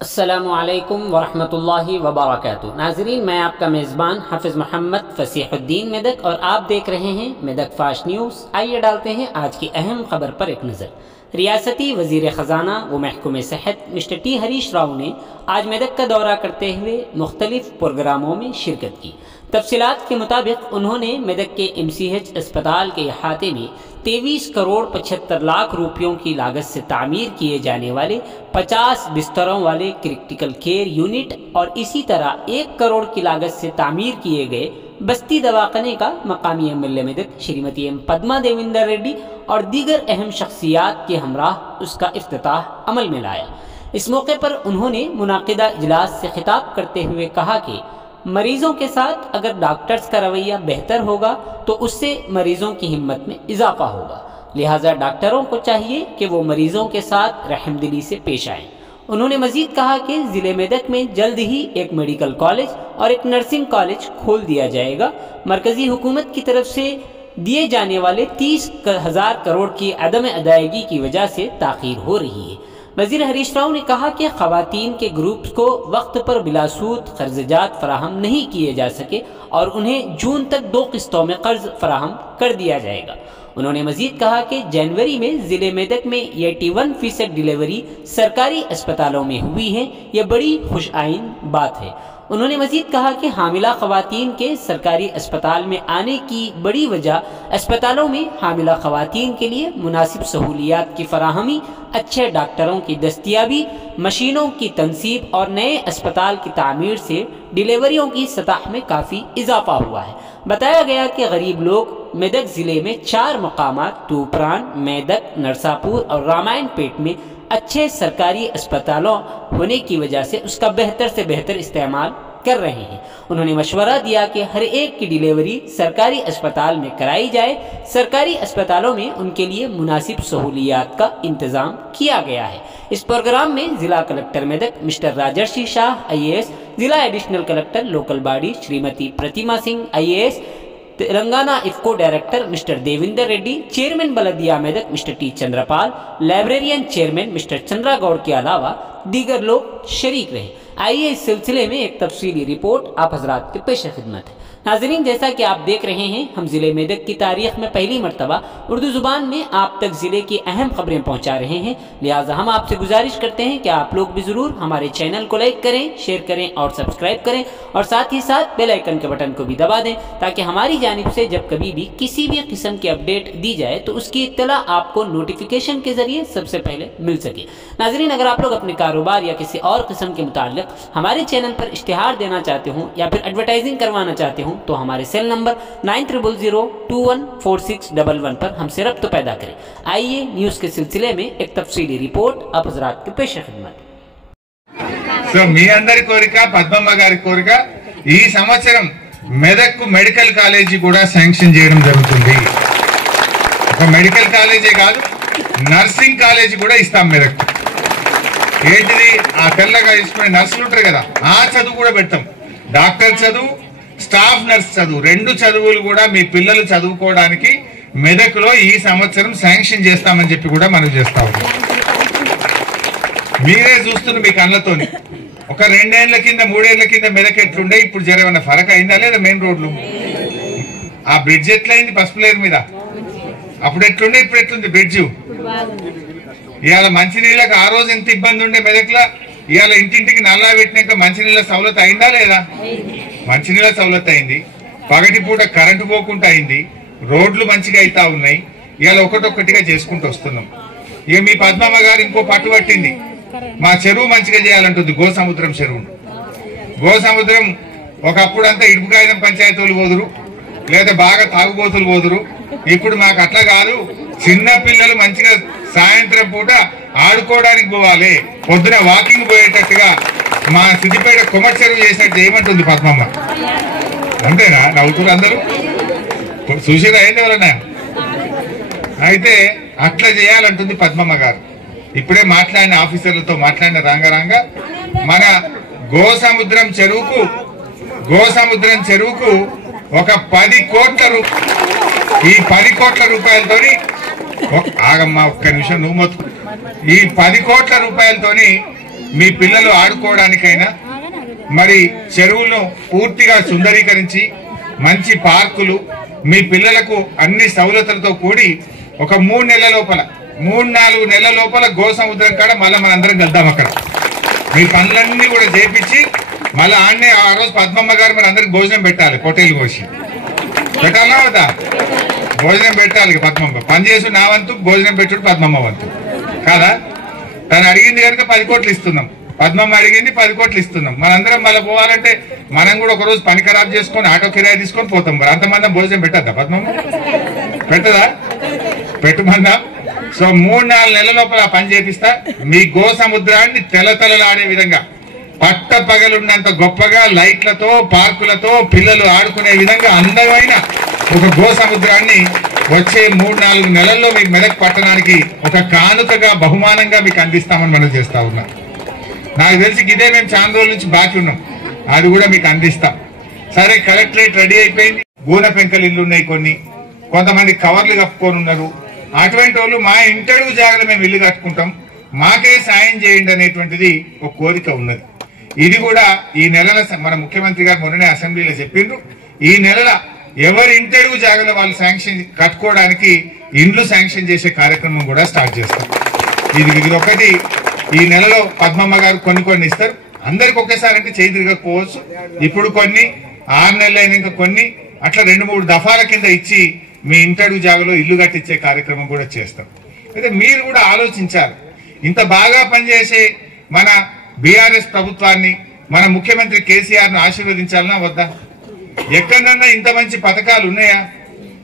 अस्सलामु अलैकुम वरहमतुल्लाहि वबरकातुहू। नाज़रीन, मैं आपका मेज़बान हाफिज़ मोहम्मद फसीहुद्दीन मेदक और आप देख रहे हैं मेदक फास्ट न्यूज़। आइए डालते हैं आज की अहम खबर पर एक नज़र। रियासती वज़ीर ख़ज़ाना व महकूम सेहत मिस्टर टी हरीश राव ने आज मेदक का दौरा करते हुए मुख्तलिफ प्रोग्रामों में शिरकत की। तफसीलात के मुताबिक उन्होंने मेदक के MCH अस्पताल के अहाते में 23 करोड़ 75 लाख रुपयों की लागत से तामीर किए जाने वाले 50 बिस्तरों वाले क्रिटिकल केयर यूनिट और इसी तरह 1 करोड़ की लागत से तामीर किए गए बस्ती दवाखाने का मकामी MLA मेदक श्रीमती M पद्मा देविंदर रेड्डी और दीगर अहम शख्सियात के हमराह उसका इफ्तिताह अमल में लाया। इस मौके पर उन्होंने मुनाकिदा इजलास से खिताब करते हुए कहा कि मरीजों के साथ अगर डॉक्टर्स का रवैया बेहतर होगा तो उससे मरीजों की हिम्मत में इजाफा होगा, लिहाजा डॉक्टरों को चाहिए कि वो मरीजों के साथ रहमदिली से पेश आएं। उन्होंने मजीद कहा कि ज़िले मेदक में जल्द ही एक मेडिकल कॉलेज और एक नर्सिंग कॉलेज खोल दिया जाएगा। मरकज़ी हुकूमत की तरफ से दिए जाने वाले 30,000 करोड़ की अदम अदायगी की वजह से ताख़ीर हो रही है। वज़ीर हरीश राव ने कहा कि ख़वातीन के ग्रुप्स को वक्त पर बिलासूद कर्ज़जात फराहम नहीं किए जा सके और उन्हें जून तक 2 किस्तों में कर्ज फराहम कर दिया जाएगा। उन्होंने मजीद कहा कि जनवरी में ज़िले मेदक में 81% डिलीवरी सरकारी अस्पतालों में हुई है। यह बड़ी खुशआइन बात है। उन्होंने मजीद कहा कि हामिला ख़वातीन के सरकारी अस्पताल में आने की बड़ी वजह अस्पतालों में हामिला ख़वातीन के लिए मुनासिब सहूलियात की फराहमी, अच्छे डॉक्टरों की दस्तियाबी, मशीनों की तनसीब और नए अस्पताल की तामीर से डिलीवरियों की सतह में काफ़ी इजाफा हुआ है। बताया गया कि गरीब लोग मेदक ज़िले में 4 मकामात टूपरान, मेदक, नरसापुर और रामायण पेट में अच्छे सरकारी अस्पतालों होने की वजह से उसका बेहतर से बेहतर इस्तेमाल कर रहे हैं। उन्होंने मशवरा दिया कि हर एक की डिलीवरी सरकारी अस्पताल में कराई जाए। सरकारी अस्पतालों में उनके लिए मुनासिब सहूलियात का इंतज़ाम किया गया है। इस प्रोग्राम में ज़िला collector Medak mister Rajarshi Shah IAS, ज़िला additional collector local body Shrimati Pratima Singh IAS, Telangana IFFCO director mister Devinder Reddy, chairman बलदिया Medak mister T Chandrapal, librarian chairman mister Chandra Goud के अलावा दीगर लोग शरीक रहे। आइए इस सिलसिले में एक तफसीली रिपोर्ट आप हजरात के पेश खिदमत है। नाज़रीन, जैसा कि आप देख रहे हैं, हम ज़िले मेदक की तारीख में पहली मरतबा उर्दू ज़ुबान में आप तक ज़िले की अहम खबरें पहुँचा रहे हैं। लिहाजा हम आपसे गुजारिश करते हैं कि आप लोग भी ज़रूर हमारे चैनल को लाइक करें, शेयर करें और सब्सक्राइब करें और साथ ही साथ बेल आइकन के बटन को भी दबा दें ताकि हमारी जानिब से जब कभी भी किसी भी किस्म की अपडेट दी जाए तो उसकी इत्तला आपको नोटिफिकेशन के ज़रिए सबसे पहले मिल सके। नाज़रीन, अगर आप लोग अपने कारोबार या किसी और किस्म के मुताल्लिक़ हमारे चैनल पर इश्तिहार देना चाहते हों या फिर एडवर्टाइजिंग करवाना चाहते हों तो हमारे सेल नंबर 9000214611 पर हमसे रब्त पैदा करें। आइए न्यूज़ के सिलसिले में एक तफसीली रिपोर्ट आप हज़रात के पेश खिदमत। సో మీ అందరి కోరిక, పద్మమ్మ గారి కోరిక, ఈ సంవత్సరం మెదక్కు మెడికల్ కాలేజీ కూడా శాంక్షన్ చేయడం జరుగుతుంది. ఒక మెడికల్ కాలేజీ కాదు, నర్సింగ్ కాలేజీ కూడా ఇస్తాం మెదక్. ఏంటిది? ఆ తెల్లగా తీసుకునే నర్సులు ఉంటారు కదా, ఆ చదువు కూడా పెడతాం. డాక్టర్ చదువు, స్టాఫ్ నర్స్ చదువు, 2 చదువులు కూడా మీ పిల్లలు చదువుకోవడానికి మెదక్లో ఈ సంవత్సరం శాంక్షన్ చేస్తామని చెప్పి కూడా మనం చేస్తా ఉన్నాం. మీరే చూస్తున్నారు మీ కళ్ళతోని. ఒక 2 ఏళ్ల కింద 3 ఏళ్ల కింద మెదక్ ఎట్లుండే, ఇప్పుడు జరేమన్నా ఫరక్ అయిందా లేదా? మెయిన్ రోడ్లు, ఆ బ్రిడ్జ్ ఎట్లయింది పసుపు లేరు మీద, అప్పుడు ఎట్లుండే ఇప్పుడు ఎట్లుంది బ్రిడ్జ్? ఇవాళ మంచినీళ్ళకి ఆ రోజు ఎంత ఇబ్బంది ఉండే మెదక్లో, ఇవాళ ఇంటింటికి నల్లా పెట్టినాక మంచినీళ్ళ సౌలత్ అయిందా లేదా? మంచినీళ్ళ సౌలత్ అయింది. పగటిపూట కరెంటు పోకుండా అయింది. రోడ్లు మంచిగా అవుతా ఉన్నాయి. ఇవాళ ఒకటొక్కటిగా చేసుకుంటూ వస్తున్నాం. ఇక మీ పద్మమ్మ గారు ఇంకో పట్టు పట్టింది, మా చెరువు మంచిగా చేయాలంటుంది. గోసముద్రం చెరువు. గోసముద్రం ఒకప్పుడు అంతా ఇడుపుకాయనం పంచాయతీలు పోదురు, లేదా బాగా తాగుబోతులు పోదురు. ఇప్పుడు మాకు అట్లా కాదు, చిన్న పిల్లలు మంచిగా సాయంత్రం పూట ఆడుకోవడానికి పోవాలి, పొద్దున వాకింగ్ పోయేటట్టుగా మా సిద్దిపేట కొమర్ చెరువు చేసినట్టు ఏమంటుంది పద్మమ్మ. అంతేనా? నవ్వుతున్నారు అందరూ. చూసిరా అయింది ఎవరన్నా? అయితే అట్లా చేయాలంటుంది పద్మమ్మ గారు. ఇప్పుడే మాట్లాడిన ఆఫీసర్లతో మాట్లాడిన రాంగ మన గోసముద్రం చెరువుకు ఒక 10 కోట్ల ఈ 10 కోట్ల రూపాయలతోని ఆగమ్మా ఒక్క నిమిషం నువ్వు మొత్తం ఈ 10 కోట్ల రూపాయలతోని మీ పిల్లలు ఆడుకోవడానికైనా మరి చెరువులను పూర్తిగా సుందరీకరించి మంచి పార్కులు మీ పిల్లలకు అన్ని సౌలతులతో కూడి ఒక 3-4 నెలల లోపల గోసముద్రం కాడ మళ్ళీ మనందరం వెళ్దాం. అక్కడ మీ పనులన్నీ కూడా చేపించి మళ్ళీ ఆడనే ఆ రోజు పద్మమ్మ గారు మరి అందరికి భోజనం పెట్టాలి. పొట్టేలు కోసి పెట్టాలా వద్దా? భోజనం పెట్టాలి. పద్మమ్మ పని చేసి నా వంతు, భోజనం పెట్టుడు పద్మమ్మ వంతు కాదా? తను అడిగింది కనుక 10 కోట్లు ఇస్తున్నాం. పద్మమ్మ అడిగింది 10 కోట్లు ఇస్తున్నాం. మనందరం మళ్ళీ పోవాలంటే మనం కూడా ఒక రోజు పని ఖరాబ్ చేసుకొని ఆటో కిరాయి తీసుకొని పోతాం. మరి అంతమంది భోజనం పెట్టద్దా పద్మమ్మ? పెట్టదా? పెట్టుమన్నా. సో 3-4 నెలల లోపల పని చేపిస్తా. మీ గోసముద్రాన్ని తెలతలలాడే విధంగా పట్ట పగలున్నంత గొప్పగా లైట్లతో పార్కులతో పిల్లలు ఆడుకునే విధంగా అందమైన ఒక గోసముద్రాన్ని వచ్చే 3-4 నెలల్లో మీ మెదక్ పట్టణానికి ఒక కానుకగా బహుమానంగా మీకు అందిస్తామని మనం చేస్తా ఉన్నాం. నాకు తెలిసి ఇదే మేము చాలా రోజుల నుంచి బాకీ ఉన్నాం, అది కూడా మీకు అందిస్తాం. సరే, కలెక్టరేట్ రెడీ అయిపోయింది. గూన పెంకలు ఇల్లు ఉన్నాయి, కొంతమంది కవర్లు కప్పుకొని ఉన్నారు. అటువంటి వాళ్ళు మా ఇంటడుగు జాగ్రత్త మేము ఇల్లు కట్టుకుంటాం, మాకే సాయం చేయండి అనేటువంటిది ఒక కోరిక ఉన్నది. ఇది కూడా ఈ నెలల మన ముఖ్యమంత్రి గారు మొన్ననే అసెంబ్లీలో చెప్పిండ్రు. ఈ నెలల ఎవరి ఇంటడుగు జాగ్రత్త వాళ్ళు శాంక్షన్ కట్టుకోవడానికి ఇండ్లు శాంక్షన్ చేసే కార్యక్రమం కూడా స్టార్ట్ చేస్తాం. ఇది ఒకటి. ఈ నెలలో పద్మమ్మ గారు కొన్ని ఇస్తారు. అందరికి ఒకేసారి అంటే చేయి తిరగకపోవచ్చు. ఇప్పుడు కొన్ని 6 నెలలు అయినాక కొన్ని అట్లా 2-3 దఫాల కింద ఇచ్చి మీ ఇంటడుగు జాగలో ఇల్లు కట్టించే కార్యక్రమం కూడా చేస్తాం. అయితే మీరు కూడా ఆలోచించాలి. ఇంత బాగా పనిచేసే మన బీఆర్ఎస్ ప్రభుత్వాన్ని, మన ముఖ్యమంత్రి కేసీఆర్ ను ఆశీర్వదించాలన్నా వద్దా? ఎక్కడన్నా ఇంత మంచి పథకాలు ఉన్నాయా?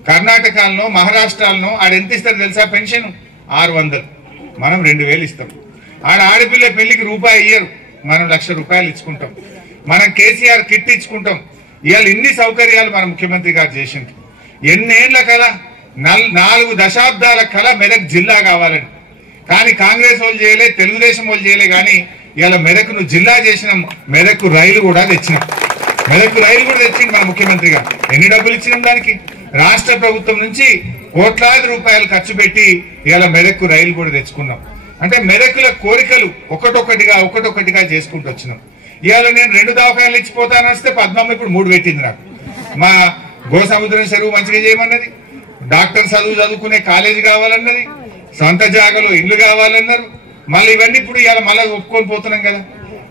కర్ణాటకలో, మహారాష్ట్రలో ఆడెంత ఇస్తారు తెలుసా? పెన్షన్ 600, మనం 2000 ఇస్తాం. ఆడపిల్ల పెళ్లికి రూపాయి ఇయ్యరు, మనం 1,00,000 రూపాయలు ఇచ్చుకుంటాం. మనం కేసీఆర్ కిట్ ఇచ్చుకుంటాం. ఇవాళ ఇన్ని సౌకర్యాలు మన ముఖ్యమంత్రి గారు చేసింది. ఎన్నేళ్ల కల, 4 దశాబ్దాల కల మెదక్ జిల్లా కావాలని. కానీ కాంగ్రెస్ వాళ్ళు చేయలే, తెలుగుదేశం వాళ్ళు చేయలే. కానీ ఇవాళ మెదక్ను జిల్లా చేసినాం. మెదక్ రైలు కూడా తెచ్చినాం. తెచ్చింది మన ముఖ్యమంత్రి గారు. ఎన్ని డబ్బులు ఇచ్చినాం దానికి? రాష్ట్ర ప్రభుత్వం నుంచి కోట్లాది రూపాయలు ఖర్చు పెట్టి ఇవాళ మెదక్ రైలు కూడా తెచ్చుకున్నాం. అంటే మెదకుల కోరికలు ఒక్కొక్కటిగా చేసుకుంటూ వచ్చినాం. ఇవాళ నేను 2 దవాఖానాలు ఇచ్చిపోతాను వస్తే పద్మమ్మ ఇప్పుడు 3 పెట్టింది నాకు. మా గోసముద్రం చెరువు మంచిగా చేయమన్నది, డాక్టర్ చదువుకునే కాలేజీ కావాలన్నది, సొంత జాగలో ఇల్లు కావాలన్నారు. మళ్ళీ ఇవన్నీ ఇప్పుడు ఇవాళ మళ్ళీ ఒప్పుకొని పోతున్నాం కదా.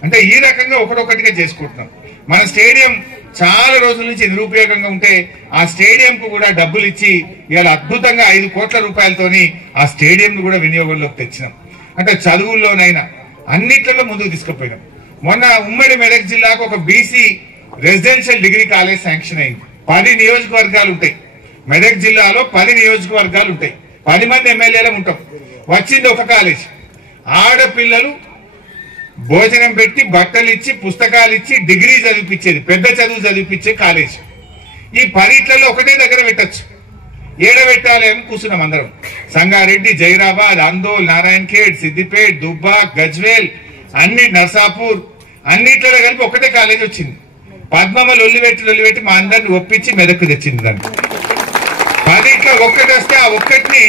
అంటే ఈ రకంగా ఒకటొక్కటిగా చేసుకుంటున్నాం. మన స్టేడియం చాలా రోజుల నుంచి నిరుపయోగంగా ఉంటే ఆ స్టేడియం కు కూడా డబ్బులు ఇచ్చి ఇవాళ అద్భుతంగా 5 కోట్ల రూపాయలతోని ఆ స్టేడియం కూడా వినియోగంలోకి తెచ్చినాం. అంటే చదువుల్లోనైనా అన్నిట్లలో ముందుకు తీసుకుపోయినాం. మొన్న ఉమ్మడి మెదక్ జిల్లాకు ఒక BC residential degree college sanction అయింది. 10 నియోజకవర్గాలు ఉంటాయి మెదక్ జిల్లాలో. 10 నియోజకవర్గాలు ఉంటాయి. 10 మంది ఎమ్మెల్యేలు ఉంటాం. వచ్చింది ఒక కాలేజ్. ఆడపిల్లలు భోజనం పెట్టి, బట్టలు ఇచ్చి, పుస్తకాలు ఇచ్చి డిగ్రీ చదివిపించేది, పెద్ద చదువు చదివిపించే కాలేజ్. ఈ 10 ఒకటే దగ్గర పెట్టచ్చు. ఏడబెట్టాలి అని కూర్చున్నాం అందరం. సంగారెడ్డి, జైరాబాద్, అందోల్, నారాయణ ఖేడ్, సిద్దిపేట్, దుబ్బాక్, గజ్వేల్, అన్ని నర్సాపూర్, అన్నిట్లలో కలిపి ఒకటే కాలేజ్ వచ్చింది. పద్మమ్మ లొల్లిపెట్టి మా అందరిని ఒప్పించి మెదక్కు తెచ్చింది. దాన్ని 10 ఒక్కటి వస్తే ఆ ఒక్కటిని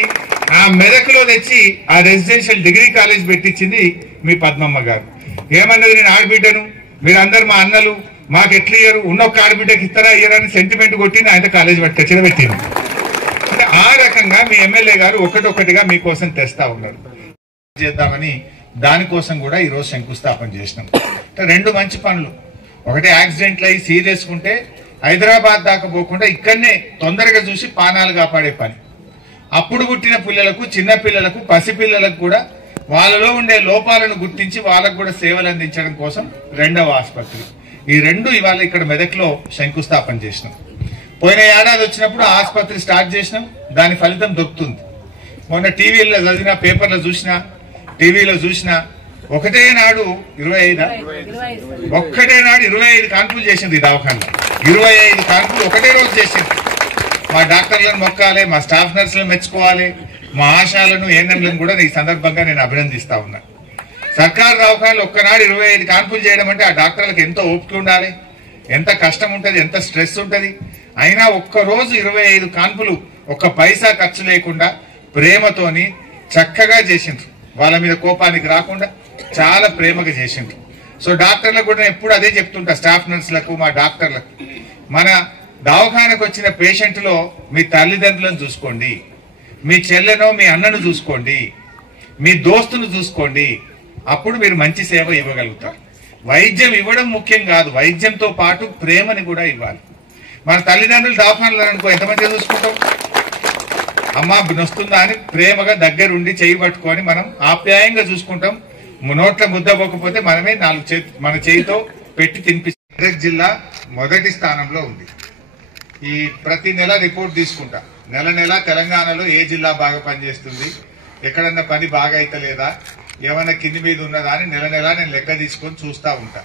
ఆ మెదక్లో తెచ్చి ఆ రెసిడెన్షియల్ డిగ్రీ కాలేజ్ పెట్టించింది మీ పద్మమ్మ గారు. ఏమన్నది? నేను ఆడబిడ్డను, మీరందరు మా అన్నలు, మాకు ఎట్లా ఇయ్యరు, ఉన్న ఒక్క ఆడబిడ్డకి ఇస్తారా ఇయ్యరా అని సెంటిమెంట్ కొట్టింది. ఆయన కాలేజ్ పట్టుకొచ్చిన పెట్టింది. అంటే ఆ రకంగా మీ ఎమ్మెల్యే గారు ఒకటొక్కటిగా మీకోసం తెస్తా ఉన్నారు. చేద్దామని దానికోసం కూడా ఈ రోజు శంకుస్థాపన చేసినాం. 2 మంచి పనులు. ఒకటి, యాక్సిడెంట్లు అయ్యి సీరియస్ ఉంటే హైదరాబాద్ దాకా పోకుండా ఇక్కడనే తొందరగా చూసి పానాలు కాపాడే పని. అప్పుడు పుట్టిన పిల్లలకు, చిన్న పిల్లలకు, పసిపిల్లలకు కూడా వాళ్ళలో ఉండే లోపాలను గుర్తించి వాళ్ళకు కూడా సేవలు అందించడం కోసం 2వ ఆసుపత్రి. ఈ 2 ఇవాళ ఇక్కడ మెదక్లో శంకుస్థాపన చేసినాం. పోయిన ఏడాది వచ్చినప్పుడు ఆసుపత్రి స్టార్ట్ చేసినాం. దాని ఫలితం దొరుకుతుంది. మొన్న టీవీలో చదివిన, పేపర్లో చూసినా, టీవీలో చూసినా ఒకటే నాడు 25 ఒక్కటే నాడు 25 కాన్పులు చేసింది ఈ దవాఖానలో. 25 కాన్పులు ఒకటే రోజు చేసింది. మా డాక్టర్లను మొక్కాలి, మా స్టాఫ్ నర్సులను మెచ్చుకోవాలి, మా ఆశాలను ఏఎన్ఎంలను కూడా ఈ సందర్భంగా నేను అభినందిస్తా ఉన్నా. సర్కారు దవాఖానలో ఒక్కనాడు 25 కాన్పులు చేయడం అంటే ఆ డాక్టర్లకు ఎంతో ఓపిక ఉండాలి, ఎంత కష్టం ఉంటుంది, ఎంత స్ట్రెస్ ఉంటుంది. అయినా ఒక్కరోజు 25 కాన్పులు ఒక్క పైసా ఖర్చు లేకుండా ప్రేమతోని చక్కగా చేసిండ్రు. వాళ్ళ మీద కోపానికి రాకుండా చాలా ప్రేమగా చేసిండ్రు. సో డాక్టర్లకు కూడా ఎప్పుడు అదే చెప్తుంటా, స్టాఫ్ నర్సులకు, మా డాక్టర్లకు, మన దవాఖానకు వచ్చిన పేషెంట్లో మీ తల్లిదండ్రులను చూసుకోండి, మీ చెల్లెనో మీ అన్నను చూసుకోండి, మీ దోస్తును చూసుకోండి. అప్పుడు మీరు మంచి సేవ ఇవ్వగలుగుతారు. వైద్యం ఇవ్వడం ముఖ్యం కాదు, వైద్యంతో పాటు ప్రేమని కూడా ఇవ్వాలి. మన తల్లిదండ్రులు దవాఖానలో అనుకో ఎంతమంది చూసుకుంటాం, అమ్మ నొస్తుందా అని ప్రేమగా దగ్గరుండి చేయి పట్టుకొని మనం ఆప్యాయంగా చూసుకుంటాం. నోట్ల ముద్ద పోకపోతే మనమే మన చేయితో పెట్టి తినిపిస్తాం. మెదక్ జిల్లా మొదటి స్థానంలో ఉంది. ఈ ప్రతి నెల రిపోర్ట్ తీసుకుంటా, నెల నెల తెలంగాణలో ఏ జిల్లా బాగా పనిచేస్తుంది, ఎక్కడన్నా పని బాగా అయితలేదా, ఏమైనా కింది మీద ఉన్నదా అని నెల నెల నేను లెక్క తీసుకొని చూస్తా ఉంటా.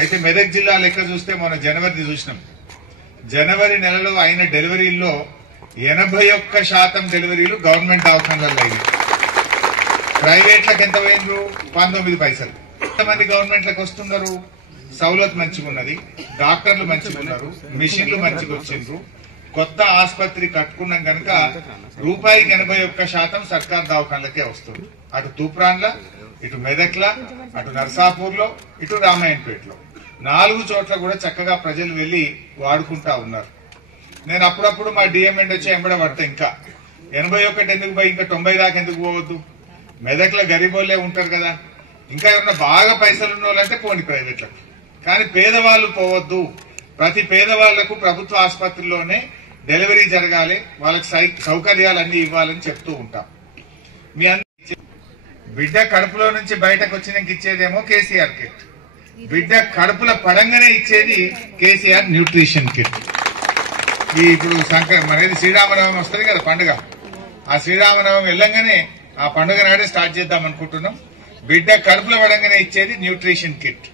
అయితే మెదక్ జిల్లా లెక్క చూస్తే మనం జనవరి చూసినాం. జనవరి నెలలో అయిన డెలివరీల్లో 81% డెలివరీలు గవర్నమెంట్ దవాఖానలలో అయింది. ప్రైవేట్లకు ఎంత పోయినరు? 19 పైసలు. ఎంతమంది గవర్నమెంట్లకు వస్తున్నారు? సౌలత్ మంచిగా ఉన్నది, డాక్టర్లు మంచిగా ఉన్నారు, మిషన్లు మంచిగా వచ్చిండ్రు, కొత్త ఆసుపత్రి కట్టుకున్నాం కనుక ₹81% సర్కార్ దవాఖానలకే వస్తుంది. అటు తూప్రాన్ల, ఇటు మెదక్ల, అటు నర్సాపూర్లో, ఇటు రామాయణపేటలో 4 చోట్ల కూడా చక్కగా ప్రజలు వెళ్లి వాడుకుంటా ఉన్నారు. నేను అప్పుడప్పుడు మా డిఎంఎండ్ వచ్చి ఎంబడ పడతా, ఇంకా 81 ఎందుకు పోయి ఇంకా 90 దాకా ఎందుకు పోవద్దు? మెదక్లో గరీబోళ్లే ఉంటారు కదా, ఇంకా ఏమన్నా బాగా పైసలు ఉన్న వాళ్ళంటే పోని ప్రైవేట్లకు, కానీ పేదవాళ్లు పోవద్దు. ప్రతి పేదవాళ్లకు ప్రభుత్వ ఆసుపత్రుల్లోనే డెలివరీ జరగాలి, వాళ్ళకి సౌకర్యాలన్నీ ఇవ్వాలని చెప్తూ ఉంటాం. మీ బిడ్డ కడుపులో నుంచి బయటకు వచ్చినాక ఇచ్చేదేమో కేసీఆర్ కిట్, బిడ్డ కడుపుల పడంగానే ఇచ్చేది కేసీఆర్ న్యూట్రిషన్ కిట్. ఈ ఇప్పుడు మనది శ్రీరామనవమి వస్తుంది కదా పండుగ, ఆ శ్రీరామనవమి వెళ్ళంగానే ఆ పండుగ నాడే స్టార్ట్ చేద్దాం అనుకుంటున్నాం. బిడ్డ కడుపుల పడంగానే ఇచ్చేది న్యూట్రిషన్ కిట్.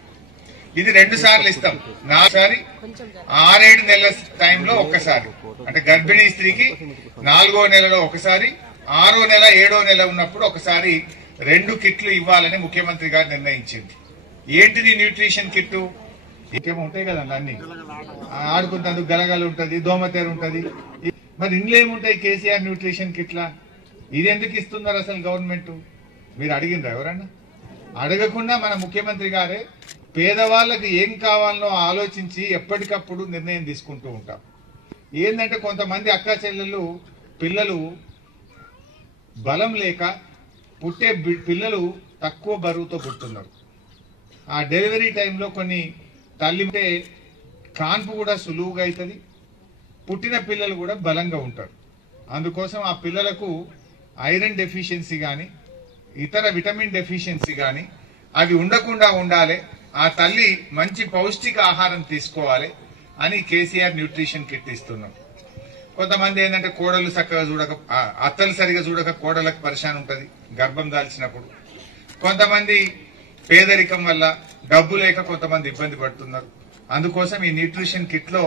ఇది 2 సార్లు ఇస్తాం. 4సారి 6-7 నెలల టైంలో ఒక్కసారి, అంటే గర్భిణీ స్త్రీకి 4వ నెలలో ఒకసారి, 6వ నెల 7వ నెల ఉన్నప్పుడు ఒకసారి 2 కిట్లు ఇవ్వాలని ముఖ్యమంత్రి గారు నిర్ణయించింది. ఏంటిది న్యూట్రిషన్ కిట్టు? ఇంకేమో ఉంటాయి కదండి, అన్ని ఆడుకుంటుంది, గలగలు ఉంటది, దోమతేరు ఉంటది. మరి ఇంట్లో ఏముంటాయి కేసీఆర్ న్యూట్రిషన్ కిట్లా? ఇది ఎందుకు ఇస్తున్నారు అసలు గవర్నమెంట్? మీరు అడిగిండ్రా ఎవరన్నా? అడగకుండా మన ముఖ్యమంత్రి గారే పేదవాళ్లకు ఏం కావాలనో ఆలోచించి ఎప్పటికప్పుడు నిర్ణయం తీసుకుంటూ ఉంటాం. ఏంటంటే కొంతమంది అక్కా చెల్లెళ్ళు పిల్లలు బలం లేక పుట్టే పిల్లలు తక్కువ బరువుతో పుట్టున్నారు. ఆ డెలివరీ టైంలో కొన్ని తల్లి ఉంటే కాన్పు కూడా సులువుగా అవుతుంది, పుట్టిన పిల్లలు కూడా బలంగా ఉంటారు. అందుకోసం ఆ పిల్లలకు ఐరన్ డెఫిషియన్సీ కానీ ఇతర విటమిన్ డెఫిషియన్సీ కానీ అవి ఉండకుండా ఉండాలి, ఆ తల్లి మంచి పౌష్టిక ఆహారం తీసుకోవాలి అని కేసీఆర్ న్యూట్రిషన్ కిట్ ఇస్తున్నాం. కొంతమంది ఏంటంటే కోడలు చక్కగా చూడక, అత్తలు సరిగా చూడక కోడలకు పరిశాన్ ఉంటుంది గర్భం దాల్చినప్పుడు. కొంతమంది పేదరికం వల్ల డబ్బు లేక కొంతమంది ఇబ్బంది పడుతున్నారు. అందుకోసం ఈ న్యూట్రిషన్ కిట్ లో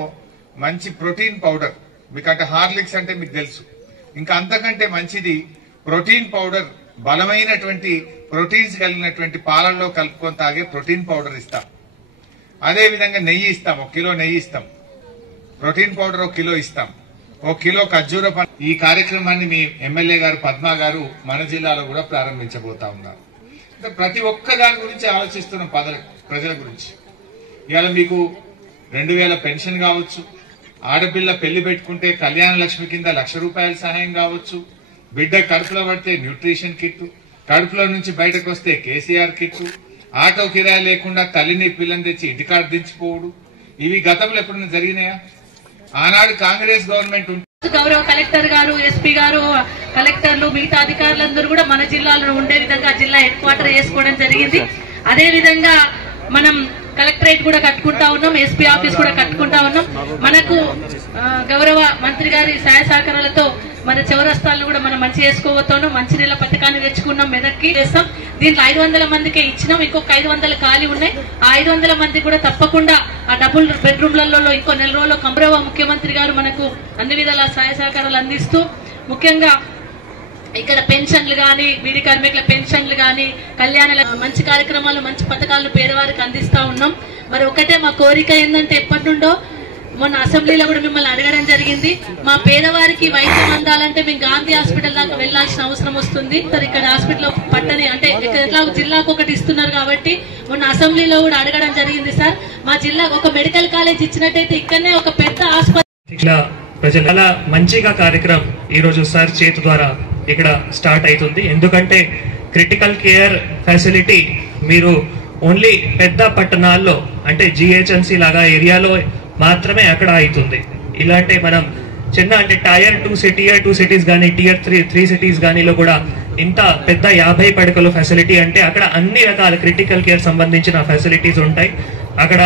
మంచి ప్రోటీన్ పౌడర్, మీకంటే హార్లిక్స్ అంటే మీకు తెలుసు, ఇంకా అంతకంటే మంచిది ప్రోటీన్ పౌడర్, బలమైనటువంటి ప్రోటీన్స్ కలిగినటువంటి పాలల్లో కలుపుకొని తాగే ప్రోటీన్ పౌడర్ ఇస్తాం. అదే విధంగా నెయ్యి ఇస్తాం, 1 కిలో నెయ్యి ఇస్తాం. ప్రోటీన్ పౌడర్ 1 కిలో ఇస్తాం. 1 కిలో ఖర్జూర పండు. ఈ కార్యక్రమాన్ని మీ ఎమ్మెల్యే గారు పద్మా గారు మన జిల్లాలో కూడా ప్రారంభించబోతా ఉన్నారు. ప్రతి ఒక్క దాని గురించి ఆలోచిస్తున్నాం, ప్రజల గురించి. ఇవాళ మీకు 2000 పెన్షన్ కావచ్చు, ఆడపిల్ల పెళ్లి పెట్టుకుంటే కళ్యాణ లక్ష్మి కింద ₹1,00,000 సహాయం కావచ్చు, బిడ్డ కడుపులో పడితే న్యూట్రిషన్ కిట్, కడుపులో నుంచి బయటకు వస్తే కేసీఆర్ కిట్, ఆటో కిరాయి లేకుండా తల్లిని పిల్లని తెచ్చి ఇంటికాడ దించిపోవడు, ఇవి గతంలో ఎప్పుడైనా జరిగినాయా? ఆనాడు కాంగ్రెస్ గవర్నమెంట్ గౌరవ కలెక్టర్ గారు, ఎస్పీ గారు, కలెక్టర్లు, మిగతా అధికారులందరూ కూడా మన జిల్లాలో ఉండే విధంగా జిల్లా హెడ్ క్వార్టర్ వేసుకోవడం జరిగింది. అదే విధంగా మనం కలెక్టరేట్ కూడా కట్టుకుంటా ఉన్నాం, ఎస్పీ ఆఫీస్ కూడా కట్టుకుంటా ఉన్నాం. మనకు గౌరవ మంత్రి గారి సహాయ సహకారాలతో మన చౌరస్తాలను కూడా మనం మంచి చేసుకోబోతున్నాం. మంచి నీళ్ళ పథకాన్ని తెచ్చుకున్నాం, మెదక్కి చేస్తాం. దీంట్లో 500 మందికే ఇచ్చినాం, ఇంకొక 500 ఖాళీ ఉన్నాయి. ఆ 500 మంది కూడా తప్పకుండా ఆ డబుల్ బెడ్రూమ్లలో ఇంకో 4 రోజుల్లో గౌరవ ముఖ్యమంత్రి గారు మనకు అన్ని విధాల సహాయ సహకారాలు అందిస్తూ, ముఖ్యంగా ఇక్కడ పెన్షన్లు గాని, బీడీ కార్మికుల పెన్షన్లు గాని, కళ్యాణ మంచి కార్యక్రమాలు, మంచి పథకాలు పేదవారికి అందిస్తా ఉన్నాం. మరి ఒకటే మా కోరిక ఏంటంటే, ఎప్పటి నుండో మొన్న అసెంబ్లీలో కూడా మిమ్మల్ని అడగడం జరిగింది, మా పేదవారికి వైద్యం అందాలంటే మేము గాంధీ హాస్పిటల్ దాకా వెళ్లాల్సిన అవసరం వస్తుంది. ఇక్కడ హాస్పిటల్ పట్టని అంటే ఎట్లా జిల్లాకు ఒకటి ఇస్తున్నారు కాబట్టి మొన్న అసెంబ్లీలో కూడా అడగడం జరిగింది. సార్, మా జిల్లాకు ఒక మెడికల్ కాలేజ్ ఇచ్చినట్టయితే ఇక్కడనే ఒక పెద్ద ఆసుపత్రి. చాలా మంచిగా కార్యక్రమం ఈ రోజు సార్ చేతి ద్వారా ఇక్కడ స్టార్ట్ అవుతుంది. ఎందుకంటే క్రిటికల్ కేర్ ఫెసిలిటీ మీరు ఓన్లీ పెద్ద పట్టణాల్లో అంటే GHMC లాగా ఏరియాలో మాత్రమే అక్కడ అవుతుంది. ఇలాంటి మనం చిన్న అంటే టైర్ 2 సిటీస్ కానీ Tier 3 సిటీస్ గానీలో కూడా ఇంత పెద్ద 50 పడకల ఫెసిలిటీ అంటే అక్కడ అన్ని రకాల క్రిటికల్ కేర్ సంబంధించిన ఫెసిలిటీస్ ఉంటాయి. అక్కడ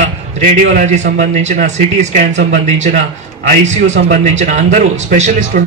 రేడియాలజీ సంబంధించిన, CT స్కాన్ సంబంధించిన, ICU సంబంధించిన అందరూ స్పెషలిస్ట్